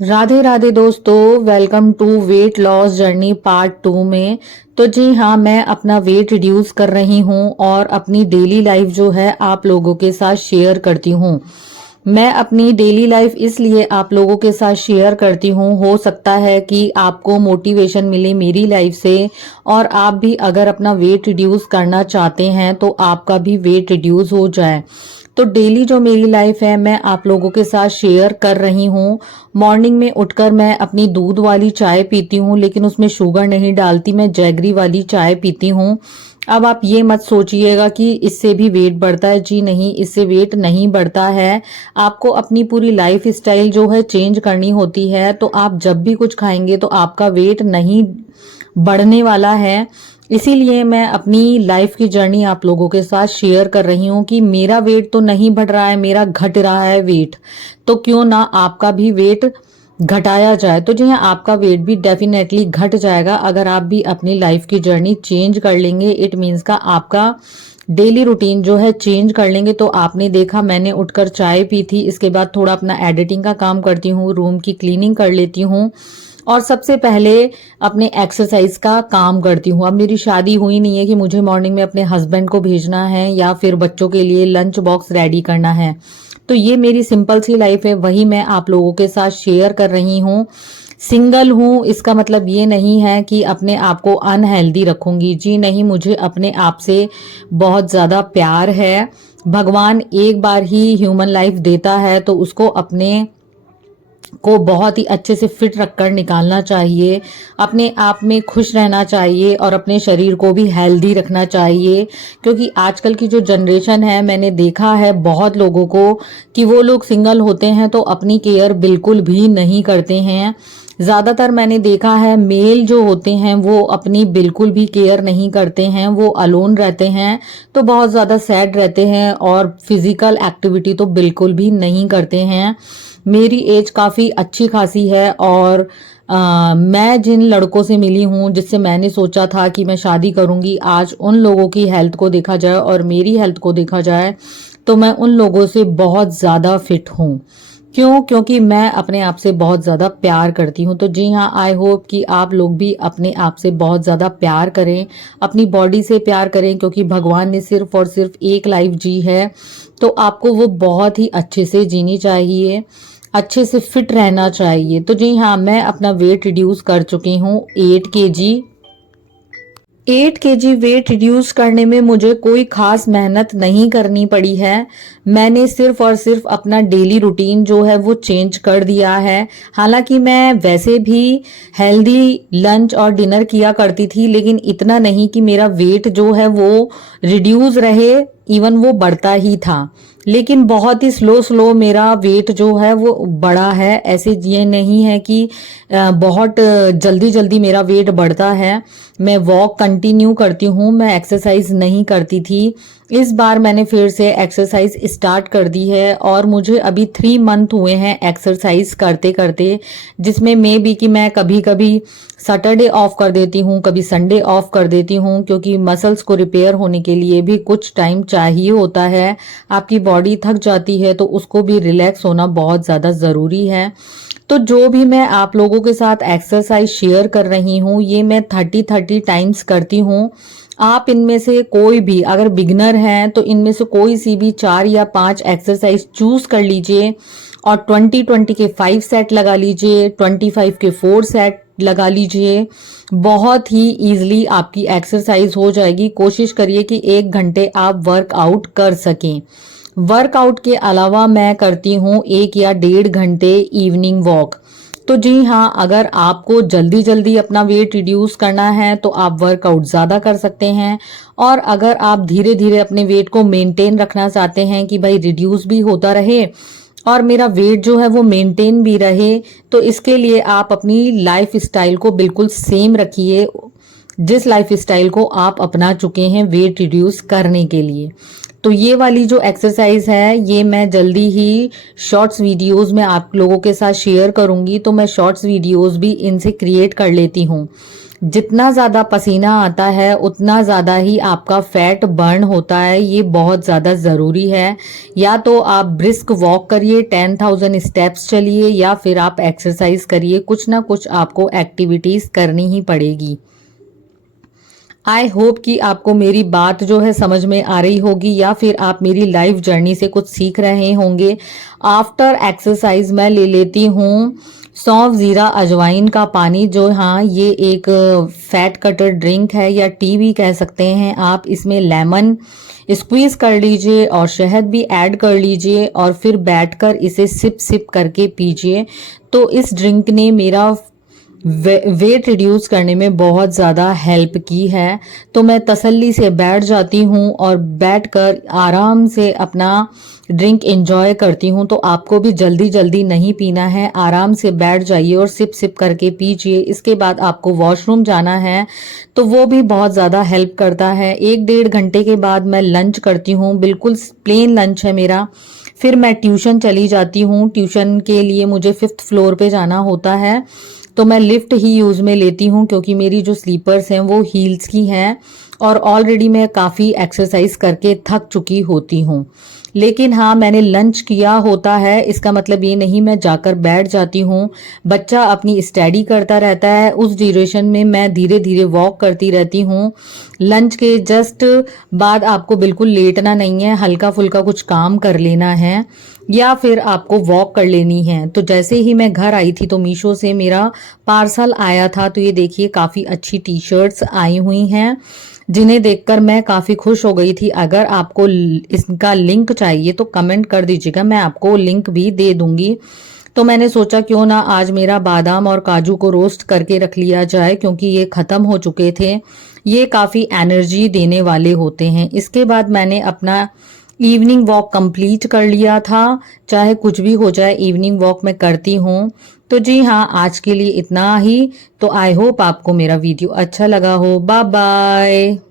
राधे राधे दोस्तों, welcome to weight loss journey part 2 में। तो जी हाँ, मैं अपना वेट रिड्यूस कर रही हूँ और अपनी डेली लाइफ जो है आप लोगों के साथ शेयर करती हूँ। मैं अपनी डेली लाइफ इसलिए आप लोगों के साथ शेयर करती हूँ, हो सकता है कि आपको मोटिवेशन मिले मेरी लाइफ से और आप भी अगर अपना वेट रिड्यूस करना चाहते हैं तो आपका भी वेट रिड्यूस हो जाए। तो डेली जो मेरी लाइफ है मैं आप लोगों के साथ शेयर कर रही हूँ। मॉर्निंग में उठकर मैं अपनी दूध वाली चाय पीती हूँ, लेकिन उसमें शुगर नहीं डालती, मैं जैगरी वाली चाय पीती हूँ। अब आप ये मत सोचिएगा कि इससे भी वेट बढ़ता है, जी नहीं, इससे वेट नहीं बढ़ता है। आपको अपनी पूरी लाइफ स्टाइल जो है चेंज करनी होती है, तो आप जब भी कुछ खाएंगे तो आपका वेट नहीं बढ़ने वाला है। इसीलिए मैं अपनी लाइफ की जर्नी आप लोगों के साथ शेयर कर रही हूँ कि मेरा वेट तो नहीं बढ़ रहा है, मेरा घट रहा है वेट, तो क्यों ना आपका भी वेट घटाया जाए। तो जो है आपका वेट भी डेफिनेटली घट जाएगा अगर आप भी अपनी लाइफ की जर्नी चेंज कर लेंगे। इट मीन्स का आपका डेली रूटीन जो है चेंज कर लेंगे। तो आपने देखा मैंने उठकर चाय पी थी, इसके बाद थोड़ा अपना एडिटिंग का काम करती हूँ, रूम की क्लीनिंग कर लेती हूँ और सबसे पहले अपने एक्सरसाइज का काम करती हूँ। अब मेरी शादी हुई नहीं है कि मुझे मॉर्निंग में अपने हस्बैंड को भेजना है या फिर बच्चों के लिए लंच बॉक्स रेडी करना है। तो ये मेरी सिंपल सी लाइफ है, वही मैं आप लोगों के साथ शेयर कर रही हूँ। सिंगल हूँ इसका मतलब ये नहीं है कि अपने आप को अनहेल्दी रखूंगी, जी नहीं, मुझे अपने आप से बहुत ज्यादा प्यार है। भगवान एक बार ही ह्यूमन लाइफ देता है तो उसको अपने को बहुत ही अच्छे से फिट रखकर निकालना चाहिए, अपने आप में खुश रहना चाहिए और अपने शरीर को भी हेल्दी रखना चाहिए। क्योंकि आजकल की जो जनरेशन है, मैंने देखा है बहुत लोगों को कि वो लोग सिंगल होते हैं तो अपनी केयर बिल्कुल भी नहीं करते हैं। ज्यादातर मैंने देखा है मेल जो होते हैं वो अपनी बिल्कुल भी केयर नहीं करते हैं, वो अलोन रहते हैं तो बहुत ज्यादा सैड रहते हैं और फिजिकल एक्टिविटी तो बिल्कुल भी नहीं करते हैं। मेरी एज काफ़ी अच्छी खासी है और मैं जिन लड़कों से मिली हूँ जिससे मैंने सोचा था कि मैं शादी करूंगी, आज उन लोगों की हेल्थ को देखा जाए और मेरी हेल्थ को देखा जाए तो मैं उन लोगों से बहुत ज़्यादा फिट हूँ। क्यों? क्योंकि मैं अपने आप से बहुत ज़्यादा प्यार करती हूँ। तो जी हाँ, आई होप कि आप लोग भी अपने आप से बहुत ज़्यादा प्यार करें, अपनी बॉडी से प्यार करें, क्योंकि भगवान ने सिर्फ और सिर्फ एक लाइफ जी है तो आपको वो बहुत ही अच्छे से जीनी चाहिए, अच्छे से फिट रहना चाहिए। तो जी हाँ, मैं अपना वेट रिड्यूस कर चुकी हूँ 8 kg। 8 kg वेट रिड्यूस करने में मुझे कोई खास मेहनत नहीं करनी पड़ी है। मैंने सिर्फ और सिर्फ अपना डेली रूटीन जो है वो चेंज कर दिया है। हालांकि मैं वैसे भी हेल्दी लंच और डिनर किया करती थी, लेकिन इतना नहीं कि मेरा वेट जो है वो रिड्यूस रहे, इवन वो बढ़ता ही था। लेकिन बहुत ही स्लो स्लो मेरा वेट जो है वो बढ़ा है। ऐसे ये नहीं है कि बहुत जल्दी जल्दी मेरा वेट बढ़ता है। मैं वॉक कंटिन्यू करती हूँ, मैं एक्सरसाइज नहीं करती थी। इस बार मैंने फिर से एक्सरसाइज स्टार्ट कर दी है और मुझे अभी 3 मंथ हुए हैं एक्सरसाइज करते करते, जिसमें भी कि मैं कभी कभी सैटरडे ऑफ कर देती हूँ, कभी संडे ऑफ कर देती हूँ, क्योंकि मसल्स को रिपेयर होने के लिए भी कुछ टाइम चाहिए होता है। आपकी बॉडी थक जाती है तो उसको भी रिलैक्स होना बहुत ज़्यादा ज़रूरी है। तो जो भी मैं आप लोगों के साथ एक्सरसाइज शेयर कर रही हूँ ये मैं 30-30 टाइम्स करती हूँ। आप इनमें से कोई भी अगर बिगनर हैं तो इनमें से कोई सी भी 4 या 5 एक्सरसाइज चूज कर लीजिए और 20-20 के 5 सेट लगा लीजिए, 25 के 4 सेट लगा लीजिए। बहुत ही इजीली आपकी एक्सरसाइज हो जाएगी। कोशिश करिए कि 1 घंटे आप वर्कआउट कर सकें। वर्कआउट के अलावा मैं करती हूँ 1 या 1.5 घंटे इवनिंग वॉक। तो जी हाँ, अगर आपको जल्दी जल्दी अपना वेट रिड्यूस करना है तो आप वर्कआउट ज़्यादा कर सकते हैं, और अगर आप धीरे धीरे अपने वेट को मेंटेन रखना चाहते हैं कि भाई रिड्यूस भी होता रहे और मेरा वेट जो है वो मेंटेन भी रहे, तो इसके लिए आप अपनी लाइफ स्टाइल को बिल्कुल सेम रखिए। जिस लाइफस्टाइल को आप अपना चुके हैं वेट रिड्यूस करने के लिए। तो ये वाली जो एक्सरसाइज है ये मैं जल्दी ही शॉर्ट्स वीडियोस में आप लोगों के साथ शेयर करूंगी। तो मैं शॉर्ट्स वीडियोस भी इनसे क्रिएट कर लेती हूँ। जितना ज़्यादा पसीना आता है उतना ज़्यादा ही आपका फैट बर्न होता है, ये बहुत ज़्यादा ज़रूरी है। या तो आप ब्रिस्क वॉक करिए, 10,000 स्टेप्स चलिए, या फिर आप एक्सरसाइज करिए, कुछ ना कुछ आपको एक्टिविटीज़ करनी ही पड़ेगी। आई होप कि आपको मेरी बात जो है समझ में आ रही होगी, या फिर आप मेरी लाइफ जर्नी से कुछ सीख रहे होंगे। आफ्टर एक्सरसाइज मैं ले लेती हूँ सौंफ जीरा अजवाइन का पानी, जो हाँ ये एक फैट कटर ड्रिंक है या टी भी कह सकते हैं आप। इसमें लेमन स्क्वीज कर लीजिए और शहद भी ऐड कर लीजिए और फिर बैठकर इसे सिप सिप करके पीजिए। तो इस ड्रिंक ने मेरा वेट रिड्यूस करने में बहुत ज़्यादा हेल्प की है। तो मैं तसल्ली से बैठ जाती हूँ और बैठकर आराम से अपना ड्रिंक एंजॉय करती हूँ। तो आपको भी जल्दी जल्दी नहीं पीना है, आराम से बैठ जाइए और सिप सिप करके पीजिए। इसके बाद आपको वॉशरूम जाना है तो वो भी बहुत ज़्यादा हेल्प करता है। 1-1.5 घंटे के बाद मैं लंच करती हूँ, बिल्कुल प्लेन लंच है मेरा। फिर मैं ट्यूशन चली जाती हूँ। ट्यूशन के लिए मुझे 5th फ्लोर पे जाना होता है, तो मैं लिफ्ट ही यूज़ में लेती हूँ क्योंकि मेरी जो स्लीपर्स हैं वो हील्स की हैं और ऑलरेडी मैं काफ़ी एक्सरसाइज करके थक चुकी होती हूँ। लेकिन हाँ, मैंने लंच किया होता है, इसका मतलब ये नहीं मैं जाकर बैठ जाती हूँ। बच्चा अपनी स्टडी करता रहता है, उस ड्यूरेशन में मैं धीरे धीरे वॉक करती रहती हूँ। लंच के जस्ट बाद आपको बिल्कुल लेटना नहीं है, हल्का फुल्का कुछ काम कर लेना है या फिर आपको वॉक कर लेनी है। तो जैसे ही मैं घर आई थी तो मीशो से मेरा पार्सल आया था। तो ये देखिए काफ़ी अच्छी टी शर्ट्स आई हुई हैं जिन्हें देखकर मैं काफ़ी खुश हो गई थी। अगर आपको इसका लिंक चाहिए तो कमेंट कर दीजिएगा, मैं आपको लिंक भी दे दूंगी। तो मैंने सोचा क्यों ना आज मेरा बादाम और काजू को रोस्ट करके रख लिया जाए क्योंकि ये ख़त्म हो चुके थे। ये काफ़ी एनर्जी देने वाले होते हैं। इसके बाद मैंने अपना इवनिंग वॉक कंप्लीट कर लिया था। चाहे कुछ भी हो जाए, इवनिंग वॉक मैं करती हूँ। तो जी हाँ, आज के लिए इतना ही। तो आई होप आपको मेरा वीडियो अच्छा लगा हो। Bye bye.